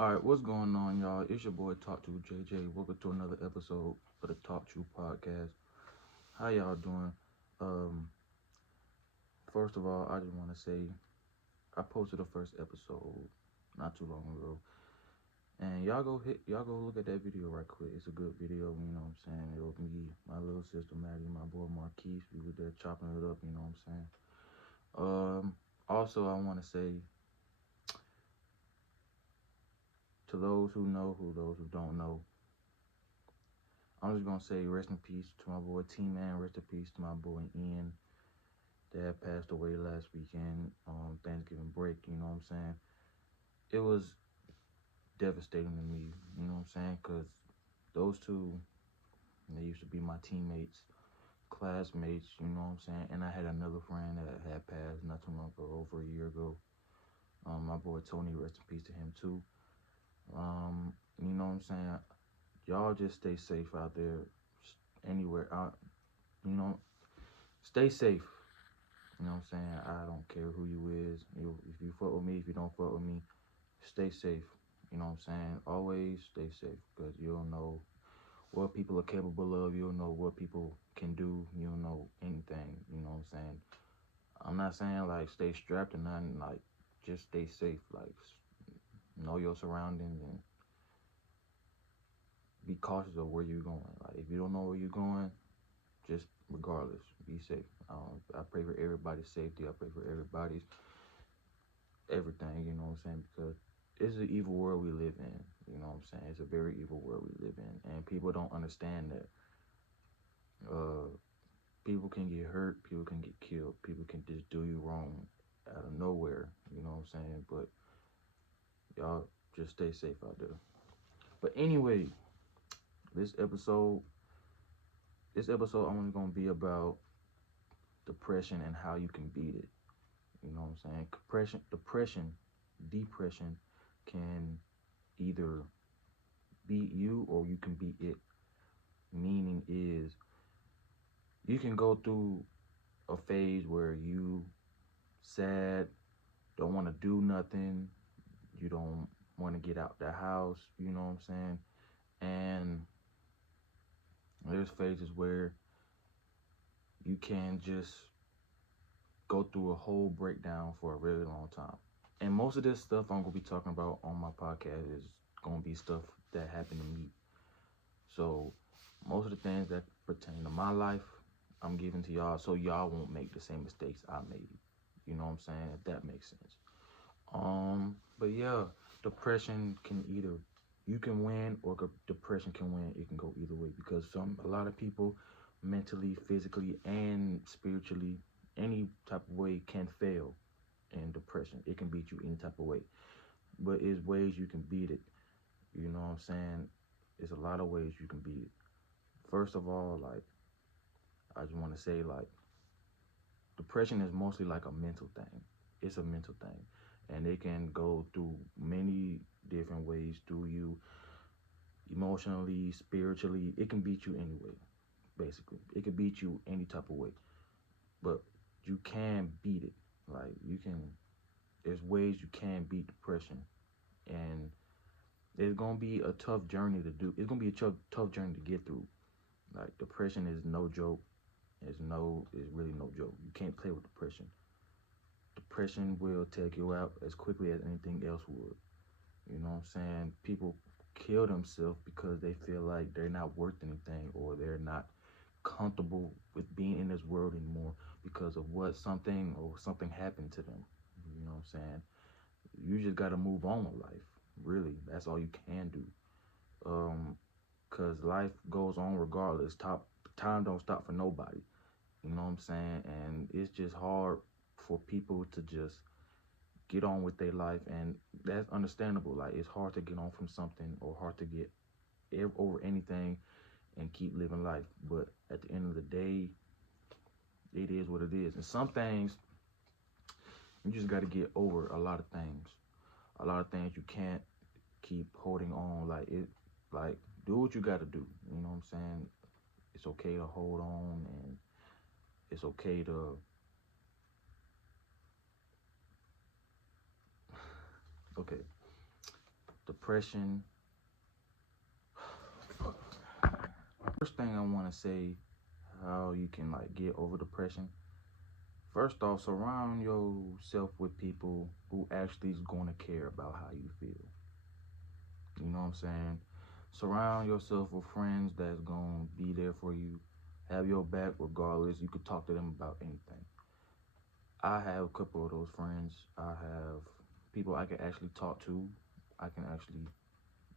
All right, what's going on, y'all? It's your boy Talk to JJ. Welcome to another episode of the Talk to podcast. How y'all doing? Um, First of all, I just want to say I posted the first episode not too long ago, and y'all go look at that video right quick. It's a good video, you know what I'm saying? It was me, my little sister Maddie, my boy Marquise. We were there chopping it up, you know what I'm saying? Also, I want to say to those who know, those who don't know, I'm just gonna say rest in peace to my boy T Man. Rest in peace to my boy Ian. Dad passed away last weekend on Thanksgiving break. You know what I'm saying? It was devastating to me. You know what I'm saying? Cause those two, they used to be my teammates, classmates. You know what I'm saying? And I had another friend that had passed not too long ago, over a year ago. My boy Tony, rest in peace to him too. You know what I'm saying? Y'all just stay safe out there, anywhere out. You know, stay safe. You know what I'm saying? I don't care who you is. If you fuck with me, if you don't fuck with me, stay safe. You know what I'm saying? Always stay safe because you don't know what people are capable of. You don't know what people can do. You don't know anything. You know what I'm saying? I'm not saying like stay strapped or nothing. Like just stay safe. Like know your surroundings and be cautious of where you're going. Like if you don't know where you're going, just regardless, be safe. I pray for everybody's safety. I pray for everybody's everything, you know what I'm saying? Because it's an evil world we live in, you know what I'm saying? It's a very evil world we live in, and people don't understand that. Uh, People can get hurt, people can get killed, people can just do you wrong out of nowhere, you know what I'm saying? But y'all just stay safe out there. But anyway, this episode, this episode only gonna be about depression and how you can beat it. You know what I'm saying? Depression can either beat you or you can beat it. Meaning is you can go through a phase where you sad, don't want to do nothing, you don't want to get out the house, you know what I'm saying? And there's phases where you can just go through a whole breakdown for a really long time. And most of this stuff I'm gonna be talking about on my podcast is gonna be stuff that happened to me. So most of the things that pertain to my life, I'm giving to y'all so y'all won't make the same mistakes I made. You know what I'm saying? If that makes sense. But yeah, depression can either you can win or depression can win. It can go either way because a lot of people mentally, physically, and spiritually, any type of way can fail in depression. It can beat you any type of way, but it's ways you can beat it. You know what I'm saying? There's a lot of ways you can beat it. First of all, like I just want to say, like depression is mostly like a mental thing. It's a mental thing, and it can go through many different ways through you emotionally, spiritually. It can beat you anyway. Basically, it can beat you any type of way, but you can beat it. Like you can. There's ways you can beat depression, and it's gonna be a tough journey to do. It's gonna be a tough journey to get through. Like depression is no joke. It's really no joke. You can't play with depression. Depression will take you out as quickly as anything else would. You know what I'm saying? People kill themselves because they feel like they're not worth anything or they're not comfortable with being in this world anymore because of what something happened to them. You know what I'm saying? You just gotta move on with life. Really, that's all you can do. Cause life goes on regardless. Time don't stop for nobody. You know what I'm saying? And it's just hard for people to just get on with their life, and that's understandable. Like it's hard to get on from something or hard to get over anything and keep living life. But at the end of the day, it is what it is. And some things you just got to get over. A lot of things you can't keep holding on. Like do what you got to do. You know what I'm saying? It's okay to hold on, and it's okay to okay. depression. First thing I want to say, how you can like get over depression. First off, surround yourself with people who actually is going to care about how you feel. You know what I'm saying? Surround yourself with friends that's going to be there for you, have your back regardless. You could talk to them about anything. I have a couple of those friends. I have people I can actually talk to. I can actually,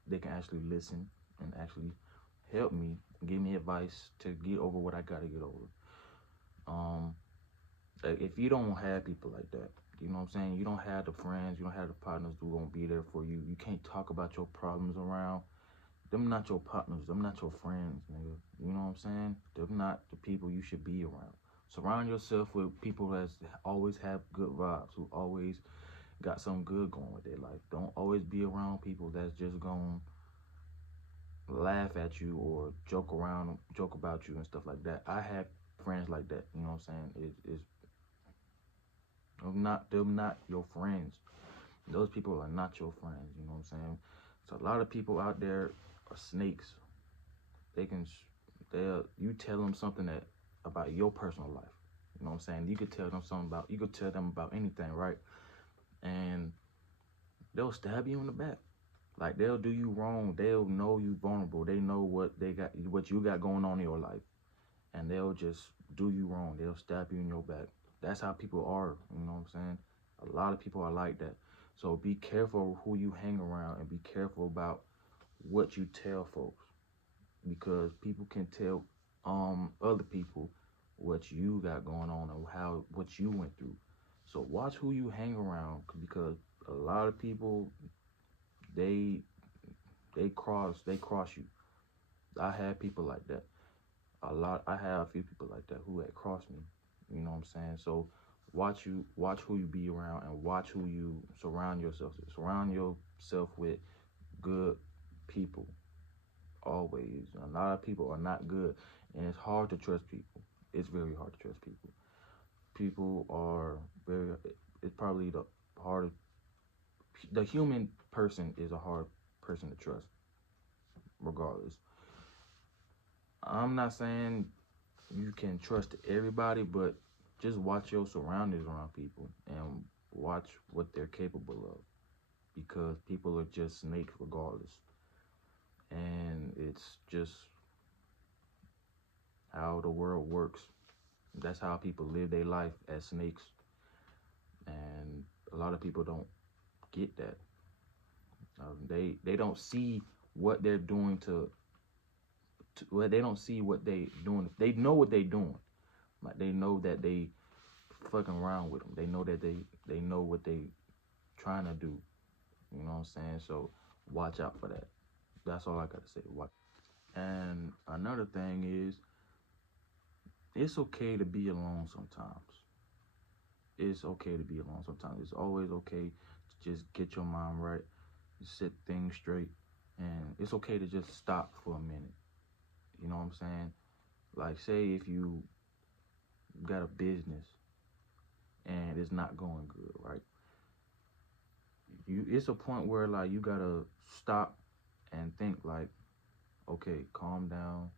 they can actually listen and actually help me, give me advice to get over what I gotta get over. Um, if you don't have people like that, you know what I'm saying? You don't have the friends, you don't have the partners who gonna be there for you. You can't talk about your problems around. Them not your partners, them not your friends, nigga. You know what I'm saying? Them not the people you should be around. Surround yourself with people that always have good vibes, who always got something good going with their life. Don't always be around people that's just gonna laugh at you or joke around, joke about you and stuff like that. I have friends like that. You know what I'm saying? It's them not your friends. Those people are not your friends. You know what I'm saying? So a lot of people out there are snakes. They can, they you tell them something that about your personal life. You know what I'm saying? You could tell them something about, you could tell them about anything, right? And they'll stab you in the back. Like they'll do you wrong. They'll know you vulnerable. They know what they got, what you got going on in your life, and they'll just do you wrong. They'll stab you in your back. That's how people are. You know what I'm saying? A lot of people are like that. So be careful who you hang around, and be careful about what you tell folks, because people can tell other people what you got going on and how what you went through. So watch who you hang around, because a lot of people, they they cross you. I had people like that. I have a few people like that who had crossed me. You know what I'm saying? So watch who you be around, and watch who you surround yourself with. Surround yourself with good people. Always. A lot of people are not good, and it's hard to trust people. It's very hard to trust people. People are very, it's probably the hardest, the human person is a hard person to trust regardless. I'm not saying you can trust everybody, but just watch your surroundings around people and watch what they're capable of, because people are just snakes regardless. And it's just how the world works. That's how people live their life, as snakes. And a lot of people don't get that. They don't see what they're doing well, they don't see what they doing. They know what they doing. Like they know that they fucking around with them. They know that they know what they trying to do. You know what I'm saying? So watch out for that. That's all I gotta say. Watch. And another thing is, it's okay to be alone sometimes. It's okay to be alone sometimes. It's always okay to just get your mind right, set things straight, and it's okay to just stop for a minute. You know what I'm saying? Like, say if you got a business and it's not going good, right? It's a point where like you gotta stop and think like, okay, calm down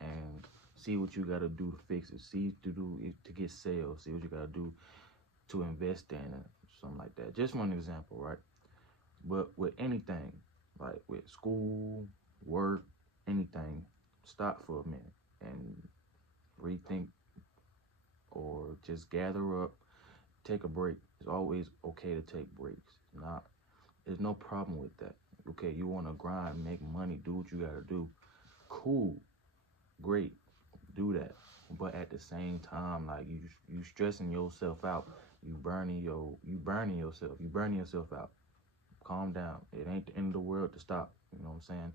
and see what you gotta do to fix it. See to do it to get sales. See what you gotta do to invest in it, something like that. Just one example, right? But with anything, like with school, work, anything, stop for a minute and rethink, or just gather up, take a break. It's always okay to take breaks. There's no problem with that. Okay, you want to grind, make money, do what you gotta do. Cool, great, do that. But at the same time, like you stressing yourself out, you burning yourself, you burning yourself out. Calm down. It ain't the end of the world to stop. You know what I'm saying?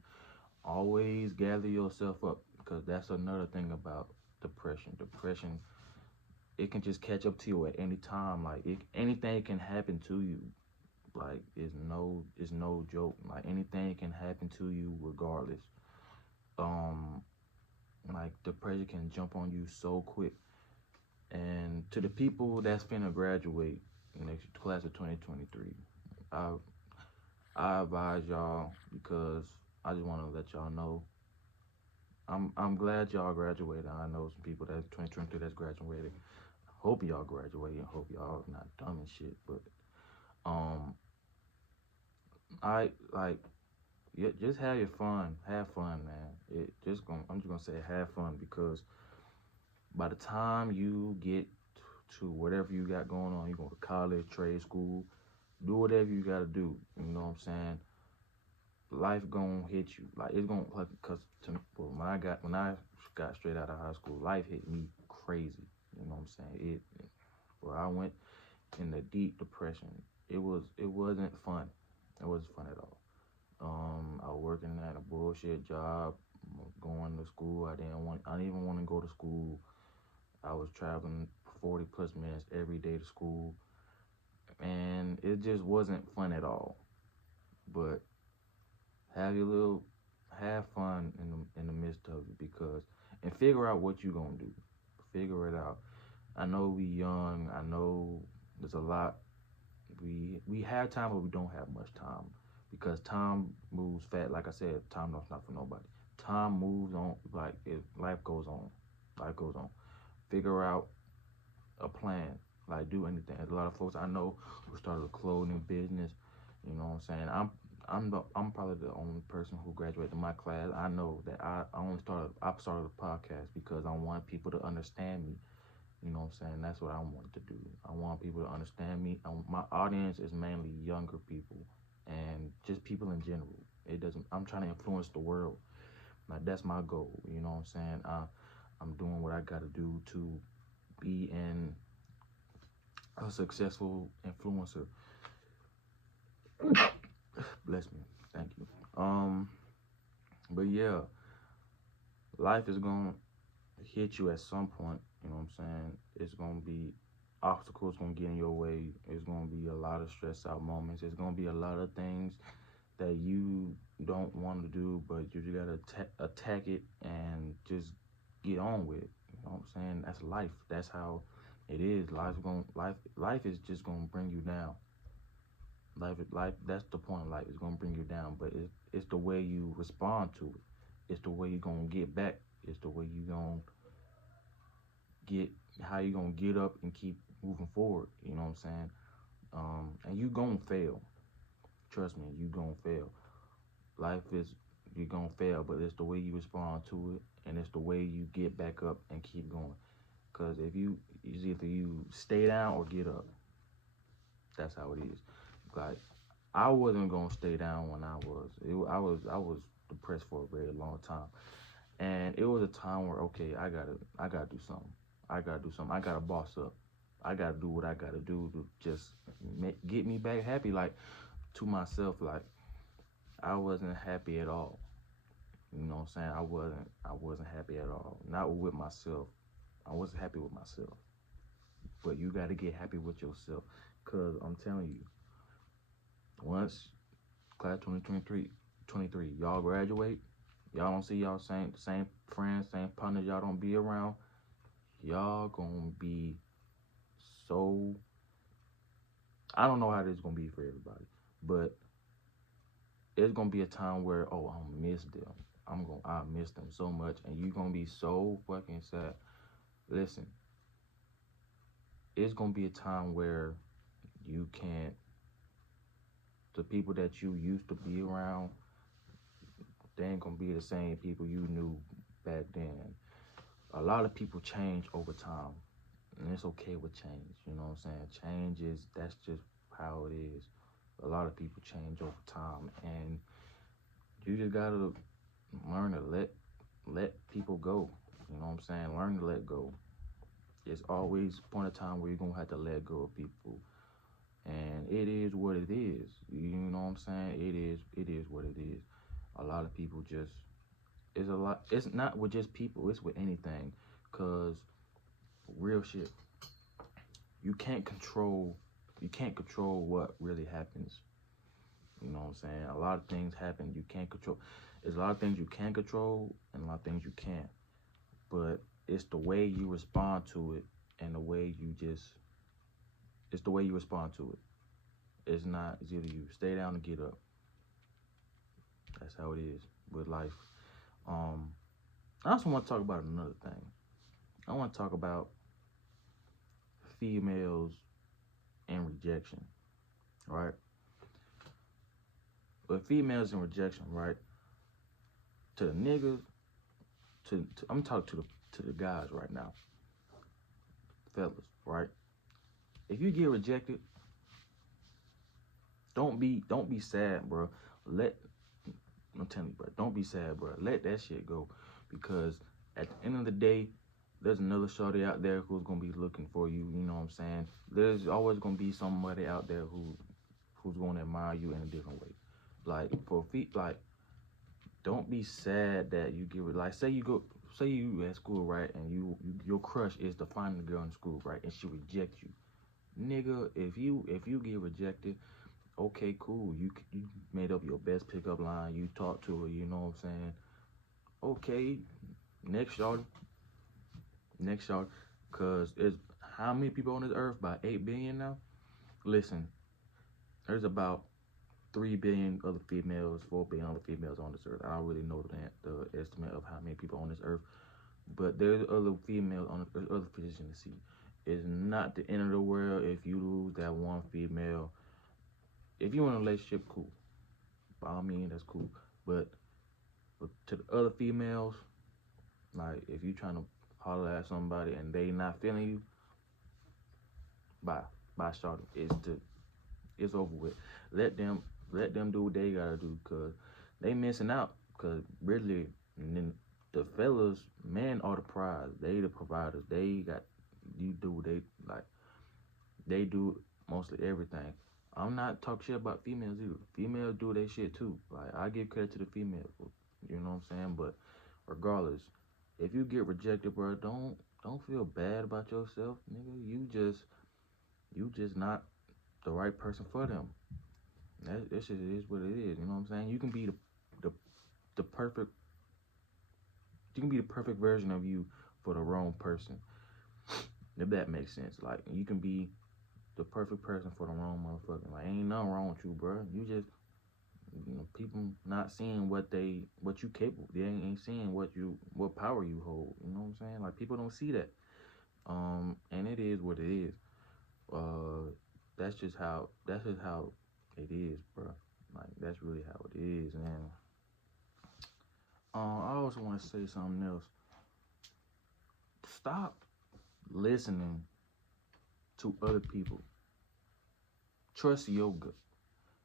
Always gather yourself up, because that's another thing about depression. Depression, it can just catch up to you at any time. Like anything can happen to you. Like it's no joke. Like anything can happen to you regardless. Um, like depression can jump on you so quick. And to the people that's finna graduate next class of 2023, I I advise y'all because I just want to let y'all know. I'm glad y'all graduated. I know some people that's 2023 that's graduated. Hope y'all graduated. Hope y'all not dumb and shit. But um, I like yeah, just have your fun. Have fun, man. I'm just gonna say have fun because by the time you get to whatever you got going on, you go to college, trade school, do whatever you gotta do. You know what I'm saying? Life gonna hit you. Like it's gonna like cause well, when I got straight out of high school, life hit me crazy. You know what I'm saying? Where I went in the deep depression. It wasn't fun. It wasn't fun at all. I was working at a bullshit job, going to school. I didn't even want to go to school. I was traveling 40 plus minutes every day to school, and it just wasn't fun at all. But have your little, have fun in the midst of it because, and figure out what you gonna do. Figure it out. I know we young. I know there's a lot. We have time, but we don't have much time because time moves fast. Like I said, time don't stop for nobody. Time moves on. Like if life goes on, life goes on. Figure out a plan. Like do anything. There's a lot of folks I know who started a clothing business. You know what I'm saying? I'm probably the only person who graduated in my class. I know that I started a podcast because I want people to understand me. You know what I'm saying? That's what I want to do. I want people to understand me. My audience is mainly younger people and just people in general. It doesn't. I'm trying to influence the world. Like that's my goal. You know what I'm saying? I'm doing what I got to do to be a successful influencer. Bless me. Thank you. But yeah, life is gonna hit you at some point. You know what I'm saying? It's gonna be obstacles gonna get in your way. It's gonna be a lot of stress out moments. It's gonna be a lot of things that you don't want to do, but you just gotta attack it and just get on with it. You know what I'm saying? That's life. That's how it is. Life is just gonna bring you down. Life. That's the point of life. It's gonna bring you down, but it's the way you respond to it. It's the way you're gonna get back. It's the way you gonna get how you gonna get up and keep moving forward. You know what I'm saying? And you gonna fail. Trust me, you gonna fail. Life is you're gonna fail, but it's the way you respond to it, and it's the way you get back up and keep going. Cause if it's either you stay down or get up. That's how it is. Like I wasn't gonna stay down when I was depressed for a very long time, and it was a time where okay, I gotta do something. I gotta do something. I gotta boss up. I gotta do what I gotta do to just get me back happy. Like to myself, like I wasn't happy at all. You know what I'm saying? I wasn't happy at all. Not with myself. I wasn't happy with myself. But you gotta get happy with yourself. Cause I'm telling you, once class 2023, y'all graduate, y'all don't see y'all same friends, same partners y'all don't be around, y'all gonna be so I don't know how this is gonna be for everybody, but it's gonna be a time where oh I'm gonna miss them. I miss them so much and you're gonna be so fucking sad. Listen, it's gonna be a time where you can't the people that you used to be around, they ain't gonna be the same people you knew back then. A lot of people change over time, and it's okay with change. You know what I'm saying? That's just how it is. A lot of people change over time, and you just gotta learn to let people go. You know what I'm saying? Learn to let go. It's always a point of time where you're gonna have to let go of people, and it is what it is. You know what I'm saying? It is what it is. A lot of people just it's a lot. It's not with just people. It's with anything, cause real shit. You can't control. You can't control what really happens. You know what I'm saying? A lot of things happen you can't control. There's a lot of things you can control and a lot of things you can't. But it's the way you respond to it and the way you just. It's the way you respond to it. It's not. It's either you stay down or get up. That's how it is with life. Um, I also want to talk about another thing. I want to talk about females and rejection, right? But females and rejection, right? To the niggas, I'm talking to the guys right now, fellas, right? If you get rejected, don't be sad, bro. Let I'm telling you, bro, don't be sad, bro. Let that shit go, because at the end of the day, there's another shorty out there who's gonna be looking for you. You know what I'm saying? There's always gonna be somebody out there who's gonna admire you in a different way. Like for feet, like don't be sad that you give it. Like say you at school, right, and your crush is the final girl in school, right, and she rejects you, nigga. If you get rejected, okay, cool. You made up your best pickup line. You talked to her. You know what I'm saying? Okay, next shorty, next shorty. Cause there's how many people on this earth? About 8 billion now. Listen, there's about 3 billion other females, 4 billion other females on this earth. I don't really know the estimate of how many people on this earth, but there's other females on there's other fish in the sea. It's not the end of the world if you lose that one female. If you're in a relationship, cool. By all means, that's cool. But to the other females, like if you trying to holler at somebody and they not feeling you, bye, bye, shorty. It's over with. Let them do what they gotta do, cause they missing out. Cause really, and then the fellas, men are the prize. They the providers. They got you do what they like. They do mostly everything. I'm not talking shit about females either. Females do their shit too. Like I give credit to the females. You know what I'm saying? But regardless, if you get rejected, bro, don't feel bad about yourself, nigga. You just not the right person for them. That shit is what it is. You know what I'm saying? The the perfect you can be the perfect version of you for the wrong person. If that makes sense. Like you can be the perfect person for the wrong motherfucker. Like ain't nothing wrong with you, bro. You just people not seeing what you capable. They ain't seeing what power you hold. You know what I'm saying? Like people don't see that. And it is what it is. That's just how it is, bro. Like that's really how it is, and I also want to say something else. Stop listening to other people. Trust your gut.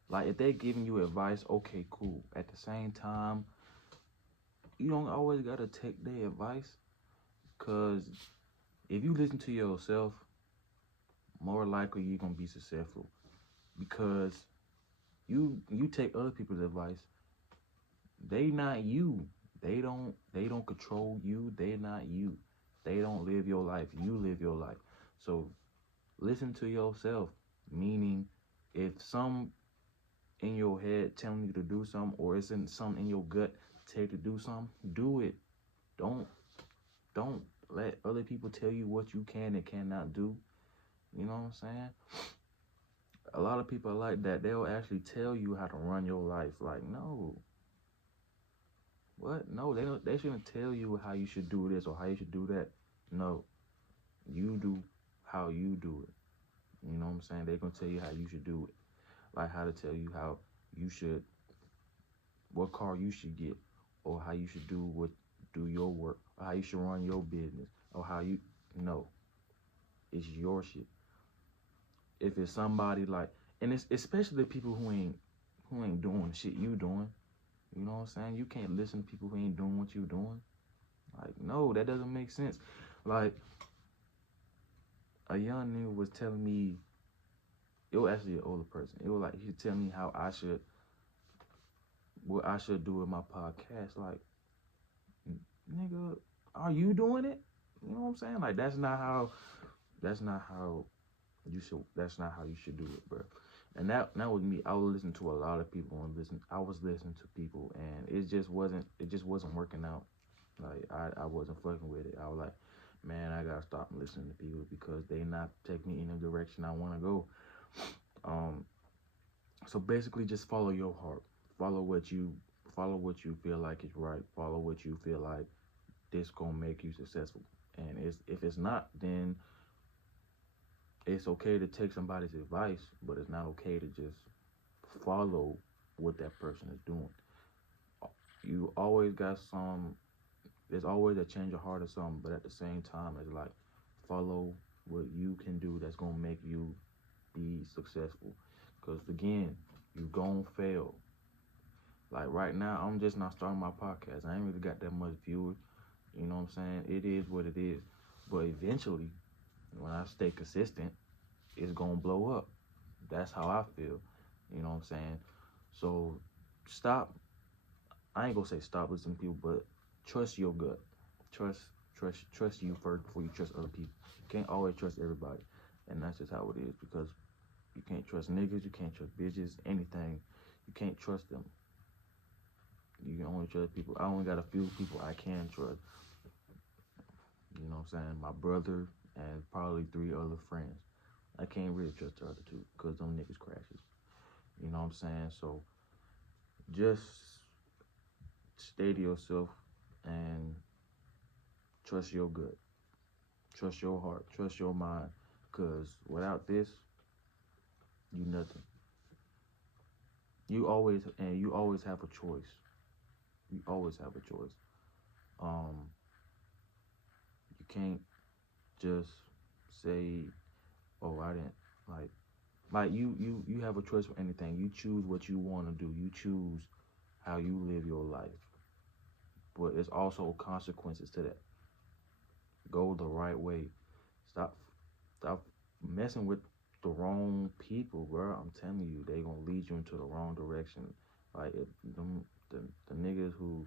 Like if they're giving you advice, okay, cool. At the same time, you don't always gotta take their advice, cause if you listen to yourself, more likely you're gonna be successful. Because you take other people's advice, they not you. They don't control you. They not you. They don't live your life. You live your life. So listen to yourself. Meaning, if some in your head telling you to do something, or it's in something in your gut tell you to do something, do it. Don't don't let other people tell you what you can and cannot do. You know what I'm saying? A lot of people are like that. They'll actually tell you how to run your life. Like, no. What? No, they don't. They shouldn't tell you how you should do this or how you should do that. No, you do how you do it. You know what I'm saying? They're gonna tell you how you should do it, like how to tell you how you should, what car you should get, or how you should do your work, or how you should run your business, or how you. No, it's your shit. If it's somebody like, and it's especially the people who ain't doing shit you doing. You know what I'm saying? You can't listen to people who ain't doing what you doing. Like, no, that doesn't make sense. Like, a young nigga was telling me, it was actually an older person. It was like, he tell me what I should do with my podcast. Like, nigga, are you doing it? You know what I'm saying? Like, that's not how you should do it, bro. And that was me. I was listening to a lot of people I was listening to people, and it just wasn't working out. Like I wasn't fucking with it. I was like, man, I gotta stop listening to people because they not take me in the direction I want to go. So basically, just follow your heart. Follow what you follow what you feel like is right. Follow what you feel like this gonna make you successful. And if it's not, then it's okay to take somebody's advice, but it's not okay to just follow what that person is doing. You always got some. There's always a change of heart or something, but at the same time, it's like follow what you can do that's gonna make you be successful. Because again, you gonna fail. Like right now, I'm just not starting my podcast. I ain't really got that much viewers. You know what I'm saying? It is what it is. But eventually, when I stay consistent, it's gonna blow up. That's how I feel. You know what I'm saying? So stop. I ain't gonna say stop listening to people, but trust your gut. Trust, trust you first before you trust other people. You can't always trust everybody, and that's just how it is. Because you can't trust niggas, you can't trust bitches, anything. You can't trust them. You can only trust people. I only got a few people I can trust. You know what I'm saying? My brother and probably 3 other friends. I can't really trust the other 2 because them niggas crashes. You know what I'm saying? So just stay to yourself and trust your gut. Trust your heart. Trust your mind. Because without this, you nothing. You always have a choice. You always have a choice. Um, you can't just say, "Oh, I didn't like you have a choice for anything. You choose what you want to do. You choose how you live your life. But there's also consequences to that. Go the right way. Stop stop messing with the wrong people, bro. I'm telling you, they gonna lead you into the wrong direction. Like if the niggas who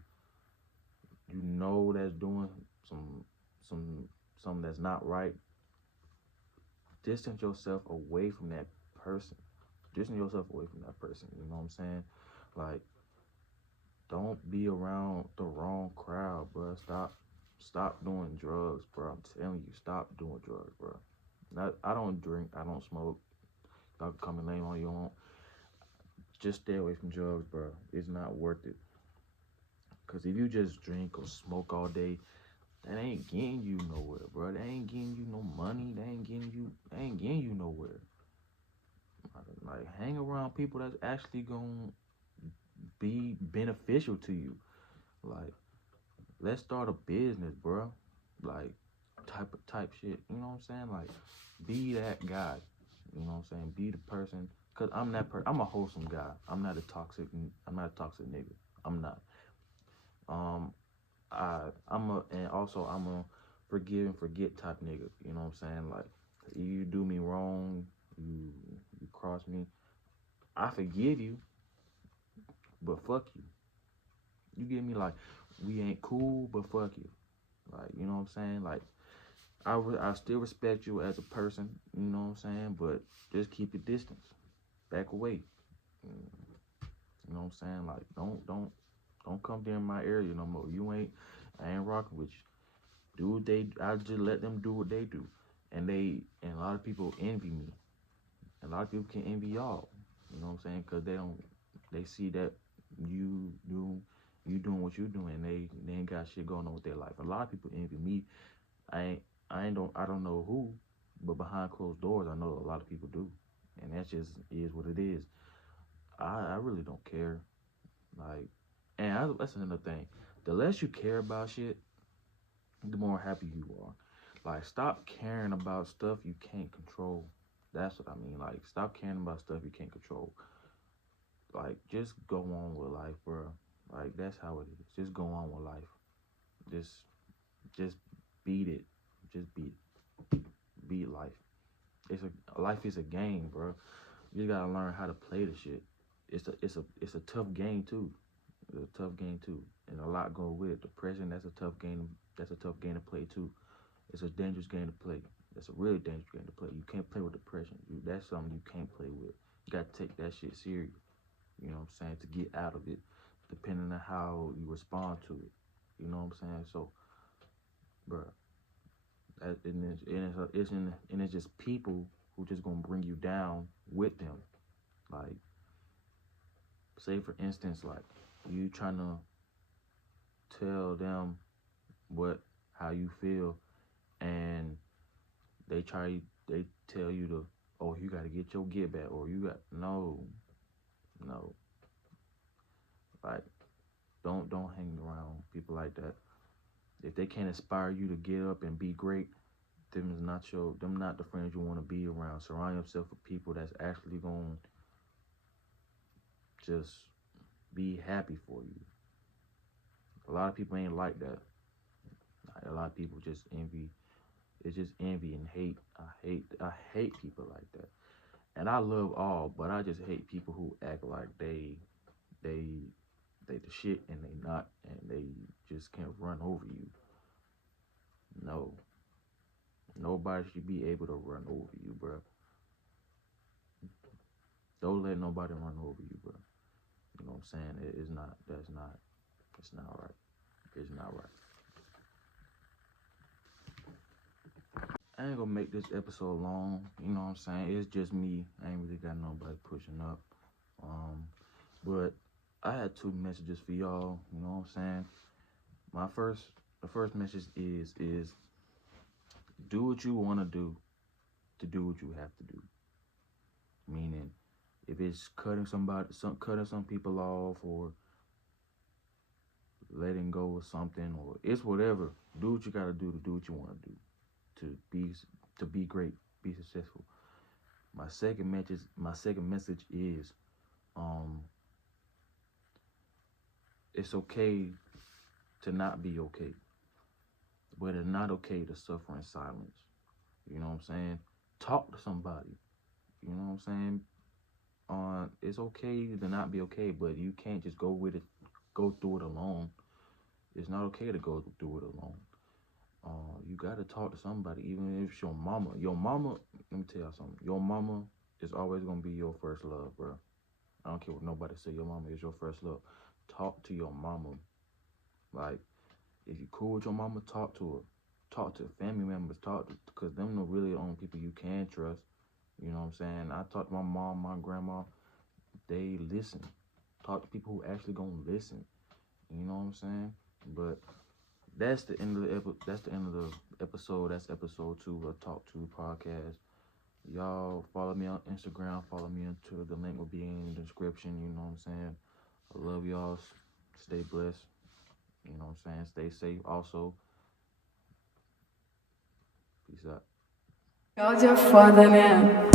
you know that's doing some some something that's not right, distance yourself away from that person. Distance yourself away from that person. You know what I'm saying? Like, don't be around the wrong crowd, bro. Stop doing drugs, bro. I'm telling you, stop doing drugs, bro. I don't drink, I don't smoke. Y'all can come and lay on your own. Just stay away from drugs, bro. It's not worth it. Cause if you just drink or smoke all day, that ain't getting you nowhere, bro. That ain't getting you no money. That ain't getting you nowhere. Like hang around people that's actually gonna be beneficial to you. Like let's start a business, bro. Like type shit. You know what I'm saying? Like be that guy. You know what I'm saying? Be the person. Cause I'm that person. I'm a wholesome guy. I'm not a toxic. I'm not a toxic nigga. I'm not. Um, and also I'm a forgive and forget type nigga. You know what I'm saying? Like you do me wrong, you cross me, I forgive you, but fuck you. You get me? Like we ain't cool, but fuck you. Like you know what I'm saying? Like I still respect you as a person. You know what I'm saying? But just keep your distance, back away. You know what I'm saying? Like don't come there in my area no more. I ain't rocking with you. Do what they. I just let them do what they do, and a lot of people envy me. A lot of people can envy y'all. You know what I'm saying? Cause they see that you do, you doing what you doing. And they ain't got shit going on with their life. A lot of people envy me. I don't know who, but behind closed doors, I know a lot of people do, and that just is what it is. I really don't care. Like, that's another thing. The less you care about shit, the more happy you are. Like, stop caring about stuff you can't control. That's what I mean. Like, stop caring about stuff you can't control. Like, just go on with life, bro. Like, that's how it is. Just go on with life. Just, just beat it. Just beat life. Life is a game, bro. You just gotta learn how to play the shit. It's a tough game too. It's a tough game too, and a lot go with it. Depression, that's a tough game. That's a tough game to play too. It's a dangerous game to play. That's a really dangerous game to play. You can't play with depression. That's something you can't play with. You gotta take that shit serious. You know what I'm saying? To get out of it, depending on how you respond to it. You know what I'm saying? So, bro, it's just people who just gonna bring you down with them. Like say for instance, like you trying to tell them how you feel, and they tell you to, oh, you got to get your get back, or you got no, like don't hang around people like that. If they can't inspire you to get up and be great, them not the friends you want to be around. Surround yourself with people that's actually going to just be happy for you. A lot of people ain't like that. A lot of people just envy. It's just envy and hate. I hate people like that. And I love all, but I just hate people who act like they the shit and they not, and they just can't run over you. No, nobody should be able to run over you, bro. Don't let nobody run over you, bro. You know what I'm saying? It's not. That's not. It's not right. It's not right. I ain't gonna make this episode long. You know what I'm saying? It's just me. I ain't really got nobody pushing up. But I had two messages for y'all. You know what I'm saying? The first message is do what you want to do what you have to do. Meaning, if it's cutting some people off, or letting go of something, or it's whatever, do what you gotta do what you want to do to be great, be successful. My second message is, it's okay to not be okay, but it's not okay to suffer in silence. You know what I'm saying? Talk to somebody. You know what I'm saying? It's okay to not be okay, but you can't just go through it alone. It's not okay to go through it alone. You gotta talk to somebody, even if it's your mama. Your mama, let me tell you something. Your mama is always gonna be your first love, bro. I don't care what nobody say. Your mama is your first love. Talk to your mama. Like, if you cool with your mama, talk to her. Talk to family members. Because them are really the only people you can trust. You know what I'm saying? I talk to my mom, my grandma. They listen. Talk to people who actually gonna listen. You know what I'm saying? But that's the end of the episode. That's episode 2 of Talk To podcast. Y'all follow me on Instagram. Follow me on Twitter. The link will be in the description. You know what I'm saying? I love y'all. Stay blessed. You know what I'm saying? Stay safe also. Peace out. You're your father now.